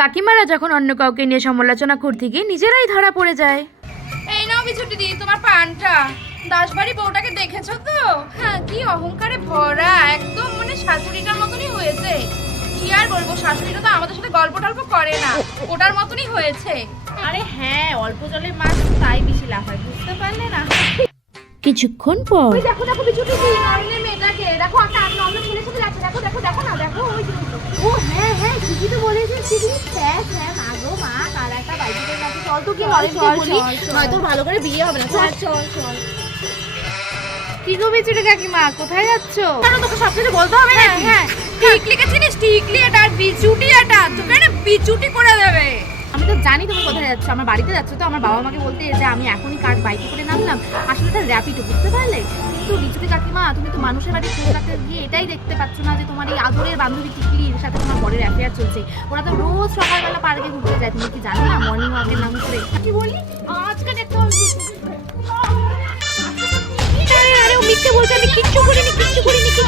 কাকিমারা যখন অন্য কাউকে নিয়ে সমালোচনা করতে গিয়ে নিজেরাই ধরা পড়ে যায়। এই নাও বিছুটি দি তোমার পানটা। দাসবাড়ি বউটাকে দেখেছো তো? হ্যাঁ, কি অহংকারে ভরা, একদম মানে শাশুড়িটার মতনই হয়েছে। কি আর বলবো, শাশুড়িটা তো আমাদের সাথে গল্প টল্প করে না, ওটার মতনই হয়েছে। আরে হ্যাঁ, অল্প জলের মাছ তাই বেশি লাফায়, বুঝতে পারলে না? কিছুক্ষণ পর দেখো দেখো বিছুটি দি, নরেনের মেয়েটাকে দেখো, একটা নরেনের ছেলের সাথে যাচ্ছে, দেখো দেখো দেখো না, দেখো ওই যে। ও হ্যাঁ হ্যাঁ, ঠিকই তো বলেছিস, ঠিকই। হ্যাঁ হ্যাঁ, মাগো মা, কার একটা বাইকের কাছে চল তো, কি নরেনকে বলি, নয়তো ভালো করে বিয়ে হবে না। চল চল চল। কি গো বিচুটি কাকিমা, কোথায় যাচ্ছো? কেন তোকে সব কিছু বলতে হবে নাকি? হ্যাঁ, টিকলিকে চিনিস? টিকলি এটা, আর বিছুটি এটা, তোকে না বিছুটি করে দেবে। আমি তো জানি তুমি কোথায় যাচ্ছ, আমার বাড়িতে যাচ্ছ তো। আমার বাবা মাকে বলতে যে আমি এখনই কার বাইকে করে নামলাম, আসলে এটা র্যাপিডো, বুঝতে পারলে? কিন্তু বিচুটি কাকিমা, তুমি তো মানুষের বাড়ি খোঁজ রাখতে গিয়ে এটাই দেখতে পাচ্ছ না যে তোমার এই আদরের বান্ধবী টিকলির সাথে তোমার বরের অ্যাফেয়ার চলছে। ওরা তো রোজ সকালবেলা পার্কে ঘুরতে যায়, তুমি কি জানো না? মর্নিং ওয়াকের নাম করে কি বলি আজকে দেখতে হবে। আরে ও মিথ্যে বলছে, আমি কিচ্ছু করিনি, কিচ্ছু করিনি, কিচ্ছু